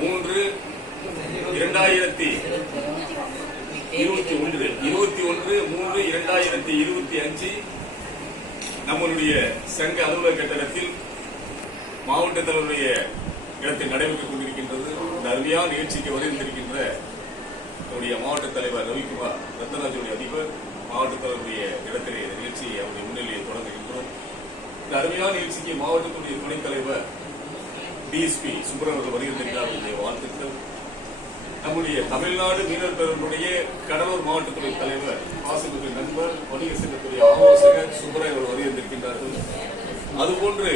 மூன்று இரண்டாயிரத்தி இருபத்தி ஒன்று இருபத்தி ஒன்று மூன்று இரண்டாயிரத்தி இருபத்தி அஞ்சு நம்மளுடைய சங்க அலுவலக கட்டடத்தில் மாவட்ட தலைவருடைய இடத்தில் நடைபெற்றுக் கொண்டிருக்கின்றது. இந்த அருமையான நிகழ்ச்சிக்கு வருகின்றிருக்கின்ற நம்முடைய மாவட்ட தலைவர் ரவிக்குமார் ரத்தராஜுடைய அதிபர் மாவட்ட தலைவருடைய இடத்திலே நிகழ்ச்சியை அவருடைய முன்னிலையை தொடங்குகின்றோம். இந்த அருமையான நிகழ்ச்சிக்கு மாவட்டத்துடைய துணைத் தலைவர் டிஎஸ்பி சுப்பிரமணியன் வருகின்றிருக்கிறார் அவருடைய வாழ்த்துக்கள். நம்முடைய தமிழ்நாடு மீனவர் பேரவையினுடைய கடலூர் மாவட்டத்துறை தலைவர் பாசத்துறை நண்பர் வணிக சங்கத்துடைய ஆலோசகர் சுப்பராய் அவர்கள் வருகின்றிருக்கின்றார்கள் அதுபோன்று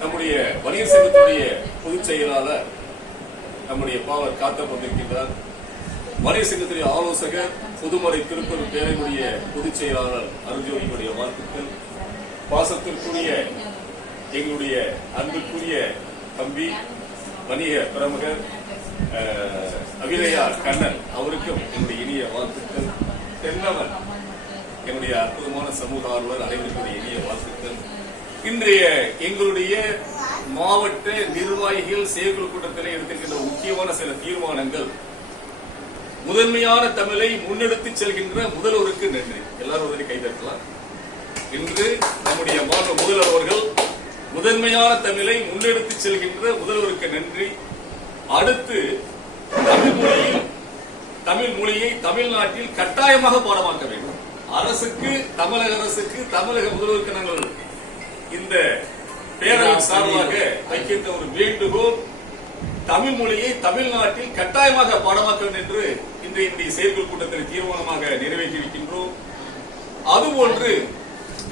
நம்முடைய வணிக சங்கத்துடைய பொதுச் செயலாளர் நம்முடைய பாவர் காத்தப்பட்டிருக்கின்றார் வணிக சங்கத்துடைய ஆலோசகர் புதுமறை திருப்பூர் பேரவையுடைய பொதுச் செயலாளர் அருஜோதியுடைய வாழ்த்துக்கள். பாசத்திற்குரிய எங்களுடைய அன்புக்குரிய தம்பி வணிக பிரமுகர் அகிலையார் கண்ணன் அவருக்கும் என்னுடைய இனிய வாழ்த்துக்கள். தென்னவன் என்னுடைய அற்புதமான சமூக ஆர்வலர் அனைவருக்கும் இனிய வாழ்த்துக்கள். இன்றைய எங்களுடைய மாவட்ட நிர்வாகிகள் செயற்குழு கூட்டத்தில் எடுத்திருக்கின்ற முக்கியமான சில தீர்மானங்கள். முதன்மையான தமிழை முன்னெடுத்து செல்கின்ற முதல்வருக்கு நன்றி. எல்லாரும் உடனே கைதட்டலாம். இன்று நம்முடைய மாநில முதல்வர் அவர்கள் முதன்மையான தமிழை முன்னெடுத்து செல்கின்ற முதல்வருக்கு நன்றி. அடுத்து தமிழ் மொழியில் தமிழ் மொழியை தமிழ்நாட்டில் கட்டாயமாக பாடமாக்க வேண்டும். அரசுக்கு தமிழக அரசுக்கு தமிழக முதல்வருக்கு நாங்கள் இந்த பேரவை சார்பாக வைக்கின்ற ஒரு வேண்டுகோள் தமிழ் மொழியை தமிழ்நாட்டில் கட்டாயமாக பாடமாக்க வேண்டும் என்று இன்றைய என்னுடைய செயற்குழு கூட்டத்தில் தீர்மானமாக நிறைவேற்றியிருக்கின்றோம் அதுபோன்று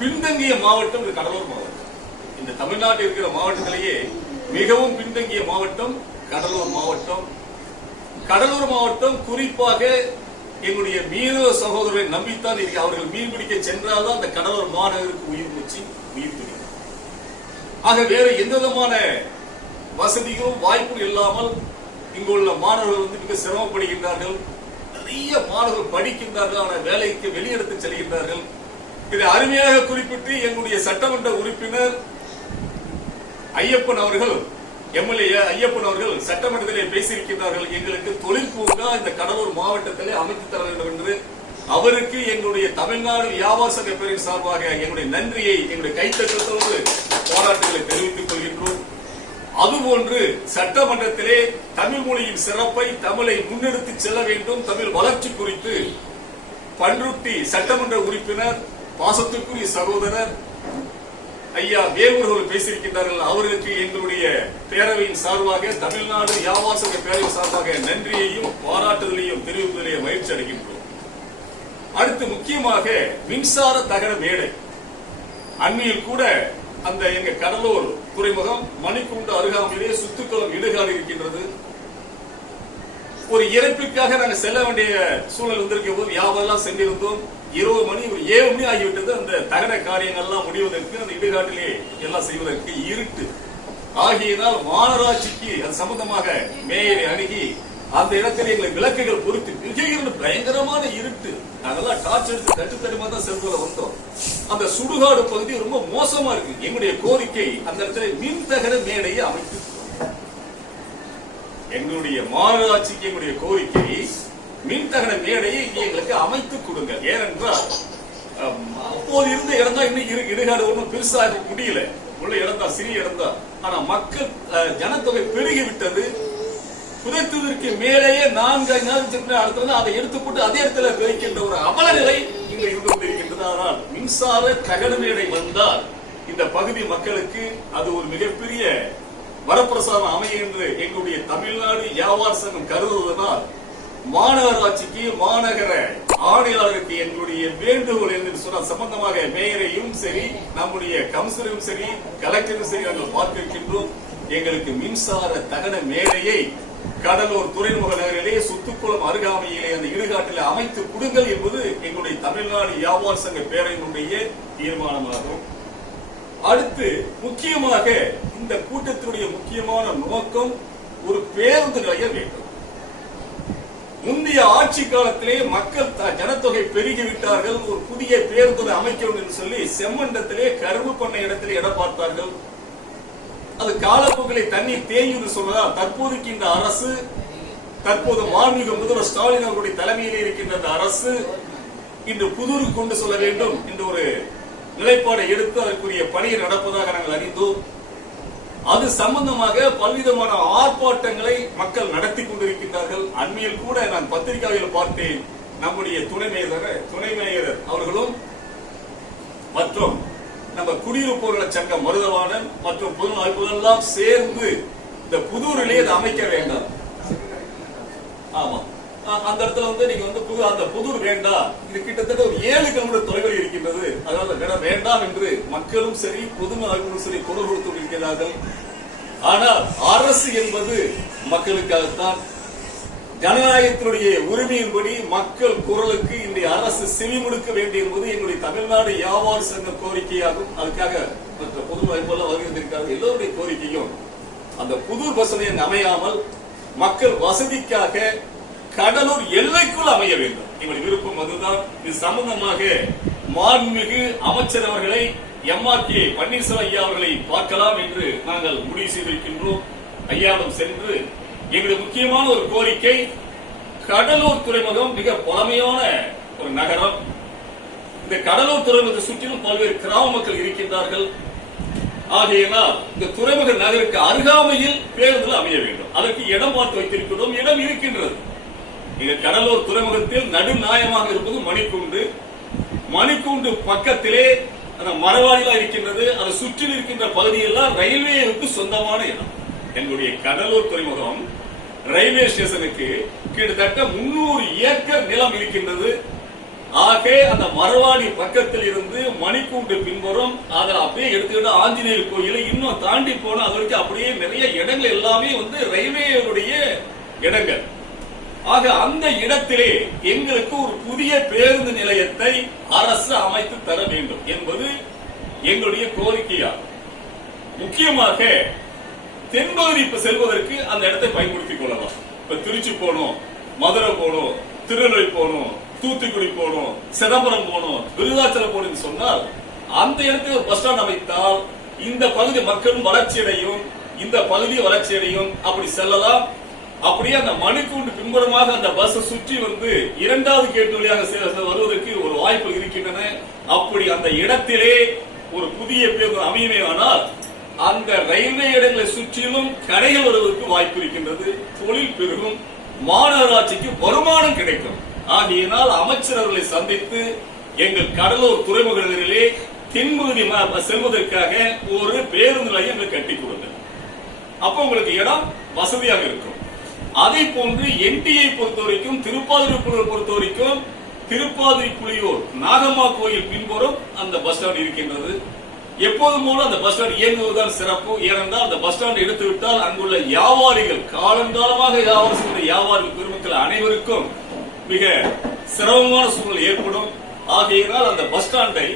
பின்தங்கிய மாவட்டம் இது கடலூர் மாவட்டம். இந்த தமிழ்நாட்டில் இருக்கிற மாவட்டத்திலேயே மிகவும் பின்தங்கிய மாவட்டம் கடலூர் மாவட்டம். கடலூர் மாவட்டம் குறிப்பாக எங்களுடைய மீனவ சகோதரரை நம்பித்தான் இருக்கு. அவர்கள் மீன் பிடிக்க சென்றால்தான் அந்த கடலூர் மாநகருக்கு உயிர் மூச்சு உயிர் பிடிக்கும். ஆக வேற எந்த விதமான வசதியும் வாய்ப்பும் இல்லாமல் இங்குள்ள மாணவர்கள் வந்து மிக சிரமப்படுகின்றார்கள். நிறைய மாணவர்கள் படிக்கின்றார்கள். ஆனால் வேலைக்கு வெளியிடத்து செல்கின்றார்கள். இதை அருமையாக குறிப்பிட்டு எங்களுடைய சட்டமன்ற உறுப்பினர் ஐயப்பன் அவர்கள் எம்எல்ஏ ஐயப்பன் அவர்கள் சட்டமன்றத்திலே பேசியிருக்கிறார்கள் எங்களுக்கு தொழில் பூங்கா இந்த கடலூர் மாவட்டத்திலே அமைத்து தர வேண்டும் என்று அவருக்கு எங்களுடைய தமிழ்நாடு வியாபார சங்க பேரின் சார்பாக எங்களுடைய நன்றியை எங்களுடைய கைத்தட்டத்தோடு பாராட்டுகளை தெரிவித்துக் கொள்கின்றோம். அதுபோன்று சட்டமன்றத்திலே தமிழ் மொழியின் சிறப்பை தமிழை முன்னெடுத்து செல்ல வேண்டும். தமிழ் வளர்ச்சி குறித்து பன்ருட்டி சட்டமன்ற உறுப்பினர் பாசத்துக்குரிய சகோதரர் ஐயா வேலூர்கள் பேசியிருக்கின்றார்கள். அவர்களுக்கு எங்களுடைய பேரவையின் சார்பாக தமிழ்நாடு வியாபார பேரவை சார்பாக நன்றியையும் பாராட்டுதலையும் தெரிவிப்பதிலேயே மகிழ்ச்சி அடைகின்றோம். அடுத்து முக்கியமாக மின்சார தகர மேடை. அண்மையில் கூட அந்த எங்க கடலூர் துறைமுகம் மணிக்கூண்டு அருகாமையிலே சுத்துக்குளம் இடுகாடு இருக்கின்றது. ஒரு இறப்பிற்காக நாங்கள் செல்ல வேண்டிய சூழல் வந்திருக்க போது யாவெல்லாம் சென்றிருந்தோம். இருபது மணி ஒரு ஏழு மணி ஆகிவிட்டது. அந்த தகர காரியங்கள்லாம் முடிவதற்கு அந்த இடுகாட்டிலே எல்லாம் செய்வதற்கு இருட்டு. ஆகியதால் மாநகராட்சிக்கு அது சம்பந்தமாக மேயரை அணுகி அந்த இடத்தில் எங்களை விளக்குகள் பொறுத்து மிக இருண்டு, பயங்கரமான இருட்டு. நாங்கெல்லாம் டார்ச் எடுத்து தட்டு தடுமா தான் செல்வதில் வந்தோம். அந்த சுடுகாடு பகுதி ரொம்ப மோசமா இருக்கு. எங்களுடைய கோரிக்கை அந்த இடத்துல மின் தகர மேடையை அமைத்து. எங்களுடைய மாநகராட்சிக்கு எங்களுடைய கோரிக்கை மின்தகன மேடையை இங்கே எங்களுக்கு அமைத்து கொடுங்க ஏனென்றால் அப்போது இருந்த இடம் தான் இன்னும் இரு- இடுகாடு ஒன்றும் பெருசா முடியல. உள்ள இடம் தான் சிறிய இடம் தான். ஆனா மக்கள் ஜனத்தொகை பெருகிவிட்டது. புதைத்ததற்கு மேலேயே நான்கு ஐந்து நாள் அடுத்தது அதை எடுத்து போட்டு அதே இடத்துல பெருக்கின்ற ஒரு அவல நிலை இங்கு இருந்து கொண்டிருக்கின்றது. ஆனால் மின்சார தகன மேடை வந்தால் இந்த பகுதி மக்களுக்கு அது ஒரு மிகப்பெரிய வரப்பிரசாதம் அமையும் என்று எங்களுடைய தமிழ்நாடு வியாபார சங்கம் கருதுவதனால் மாநகராட்சிக்கு மாநகர ஆணையாளருக்கு என்னுடைய வேண்டுகோள் என்று சொன்னால் சம்பந்தமாக மேயரையும் சரி நம்முடைய கவுன்சிலரும் சரி கலெக்டரும் சரி நாங்கள் பார்த்திருக்கின்றோம். எங்களுக்கு மின்சார தகன மேடையை கடலூர் துறைமுக நகரிலே சுத்துக்குளம் அருகாமையிலே அந்த இடுகாட்டில் அமைத்து கொடுங்கள் என்பது எங்களுடைய தமிழ்நாடு வியாபார சங்க பேரவையினுடைய தீர்மானமாகும். அடுத்து முக்கியமாக இந்த கூட்டத்தினுடைய முக்கியமான நோக்கம் ஒரு பேருந்து நிலையம் வேண்டும். முந்தைய ஆட்சி காலத்திலே மக்கள் த- ஜனத்தொகை பெருகிவிட்டார்கள். ஒரு புதிய பேருந்து அமைக்க வேண்டும் என்று சொல்லி செம்மண்டத்திலே கரும்பு பண்ண இடத்திலே இடம் பார்த்தார்கள். அது காலப்போக்கிலே தண்ணீர் தேயும் சொன்னதால் தற்போதைக்கு இந்த அரசு தற்போது மாண்புமிகு முதல்வர் ஸ்டாலின் அவருடைய தலைமையிலே இருக்கின்ற அந்த அரசு இன்று புதூருக்கு கொண்டு செல்ல வேண்டும் என்ற ஒரு நிலைப்பாடை எடுத்து அதற்குரிய பணியை நடப்பதாக நாங்கள் அறிந்தோம். அது சம்பந்தமாக பல்விதமான ஆர்ப்பாட்டங்களை மக்கள் நடத்தி கொண்டிருக்கின்றார்கள். அண்மையில் கூட நான் பத்திரிகையில் பார்த்தேன். நம்முடைய துணை மேயர் துணை மேயர் அவர்களும் மற்றும் நம்ம குடியிருப்பவர்கள் சங்கம் மருதவாணன் மற்றும் பொது அமைப்புகள் எல்லாம் சேர்ந்து இந்த புதூரிலே அமைக்க வேண்டாம். அந்த இடத்துல வந்து நீங்க வந்து புது அந்த புதூர் வேண்டாம் இது கிட்டத்தட்ட ஒரு ஏழு கிலோமீட்டர் தொலைவில் இருக்கின்றது. அதனால இடம் வேண்டாம் என்று மக்களும் சரி பொதுமக்களும் சரி குரல் கொடுத்து கொண்டிருக்கிறார்கள். ஆனால் அரசு என்பது மக்களுக்காகத்தான். ஜனநாயகத்தினுடைய உரிமையின்படி மக்கள் குரலுக்கு இன்றைய அரசு செவிமடுக்க வேண்டிய என்பது எங்களுடைய தமிழ்நாடு வியாபார சங்க கோரிக்கையாகும். அதுக்காக மற்ற பொது வாய்ப்புகள் வருகின்றிருக்கிறார்கள் எல்லோருடைய கோரிக்கையும் அந்த புது பஸ் அமையாமல் மக்கள் வசதிக்காக கடலூர் எல்லைக்குள் அமைய வேண்டும். எங்களுடைய விருப்பம் அதுதான். இது சம்பந்தமாக மாண்புமிகு அமைச்சர் அவர்களை எம்ஆர்கே பன்னீர்செல்வம் ஐயா அவர்களை பார்க்கலாம் என்று நாங்கள் முடிவு செய்திருக்கின்றோம். ஐயாவிடம் சென்று எங்களுடைய முக்கியமான ஒரு கோரிக்கை கடலூர் துறைமுகம் மிக பழமையான ஒரு நகரம். இந்த கடலூர் துறைமுகத்தை சுற்றிலும் பல்வேறு கிராம மக்கள் இருக்கின்றார்கள். ஆகையினால் இந்த துறைமுக நகருக்கு அருகாமையில் பேருந்துகள் அமைய வேண்டும். அதற்கு இடம் பார்த்து வைத்திருக்கிறோம். இடம் இருக்கின்றது. இங்க கடலூர் துறைமுகத்தில் நடுநாயமாக இருப்பது மணிக்கூண்டு. மணிக்கூண்டு பக்கத்திலே அந்த மரவாடிலாம் இருக்கின்றது. அதை சுற்றில் இருக்கின்ற பகுதியெல்லாம் ரயில்வேவுக்கு சொந்தமான இடம். எங்களுடைய கடலூர் துறைமுகம் ரயில்வே ஸ்டேஷனுக்கு கிட்டத்தட்ட முன்னூறு ஏக்கர் நிலம் இருக்கின்றது. ஆக அந்த மரவாடி பக்கத்தில் இருந்து மணிக்கூண்டு பின்புறம் அதை அப்படியே எடுத்துக்கிட்டு ஆஞ்சநேயர் கோயிலை இன்னும் தாண்டி போனா அது வரைக்கும் அப்படியே நிறைய இடங்கள் எல்லாமே வந்து ரயில்வேயுடைய இடங்கள். ஆக அந்த இடத்திலே எங்களுக்கு ஒரு புதிய பேருந்து நிலையத்தை அரசு அமைத்து தர வேண்டும் என்பது எங்களுடைய கோரிக்கையாகும். முக்கியமாக தென்பகுதி இப்ப செல்வதற்கு அந்த இடத்தை பயன்படுத்திக் கொள்ளலாம். இப்ப திருச்சி போகணும் மதுரை போகணும் திருநெல்வேலி போகணும் தூத்துக்குடி போகணும் சிதம்பரம் போனோம் விருதாச்சலம் போகணும்னு சொன்னால் அந்த இடத்துல பஸ் ஸ்டாண்ட் அமைத்தால் இந்த பகுதி மக்களும் வளர்ச்சி அடையும் இந்த பகுதி வளர்ச்சி அடையும் அப்படி செல்லலாம். அப்படியே அந்த மணிக்கூண்டு பின்புறமாக அந்த பஸ் சுற்றி வந்து இரண்டாவது கேட்டு வழியாக வருவதற்கு ஒரு வாய்ப்பு இருக்கின்றன. அப்படி அந்த இடத்திலே ஒரு புதிய பேருந்து அமையுமே ஆனால் அந்த ரயில்வே இடங்களை சுற்றிலும் கடைகள் வருவதற்கு வாய்ப்பு இருக்கின்றது. தொழில் பெருகும் மாநகராட்சிக்கு வருமானம் கிடைக்கும். ஆகையினால் அமைச்சர் அவர்களை சந்தித்து எங்கள் கடலூர் துறைமுகங்களிலே தென்பகுதி ம- செல்வதற்காக ஒரு பேருந்து நிலையம் கட்டி கொடுங்க அப்ப உங்களுக்கு இடம் வசதியாக இருக்கும். அதே போன்று என்டிஐ பொறுத்த வரைக்கும் திருப்பாதிரி புலியூர் பொறுத்த வரைக்கும் திருப்பாதிரி புலியூர் நாகம்மா கோயில் பின்புறம் அந்த பஸ் ஸ்டாண்ட் இருக்கின்றது. எப்போதும் போல அந்த பஸ் ஸ்டாண்ட் இயங்குவதுதான் சிறப்பு. ஏனென்றால் அந்த பஸ் ஸ்டாண்ட் எடுத்து விட்டால் அங்குள்ள வியாபாரிகள் காலங்காலமாக வியாபாரம் செய்த வியாபாரிகள் பெருமக்கள் அனைவருக்கும் மிக சிரமமான சூழ்நிலை ஏற்படும். ஆகையினால் அந்த பஸ் ஸ்டாண்டை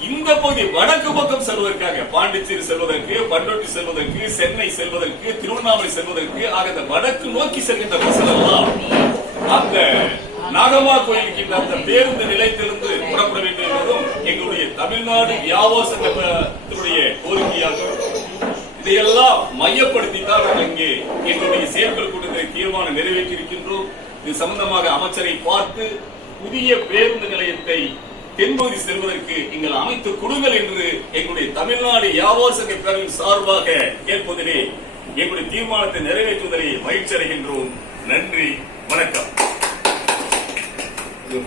இந்த பகுதி வடக்கு பக்கம் செல்வதற்காக பாண்டிச்சேரி செல்வதற்கு பண்டோட்டி செல்வதற்கு சென்னை செல்வதற்கு திருவண்ணாமலை செல்வதற்கு ஆக இந்த வடக்கு நோக்கி செல்கின்ற பஸ்கள் எல்லாம் அந்த நாகமா கோயிலுக்கு அந்த பேருந்து நிலையத்திலிருந்து புறப்பட வேண்டும் என்பதும் எங்களுடைய தமிழ்நாடு வியாபார சங்கத்தினுடைய கோரிக்கையாகும். இதையெல்லாம் மையப்படுத்தி தான் நாங்கள் இங்கே எங்களுடைய செயற்குழு கூட்டத்தில் தீர்மானம் நிறைவேற்றி இருக்கின்றோம் இது சம்பந்தமாக அமைச்சரை பார்த்து புதிய பேருந்து நிலையத்தை தென்பகுதி செல்வதற்கு நீங்கள் அமைத்து கொடுங்கள் என்று எங்களுடைய தமிழ்நாடு வியாபார சங்க சார்பாக கேட்பதிலே எங்களுடைய தீர்மானத்தை நிறைவேற்றுவதிலே மகிழ்ச்சி அடைகின்றோம். நன்றி வணக்கம். இது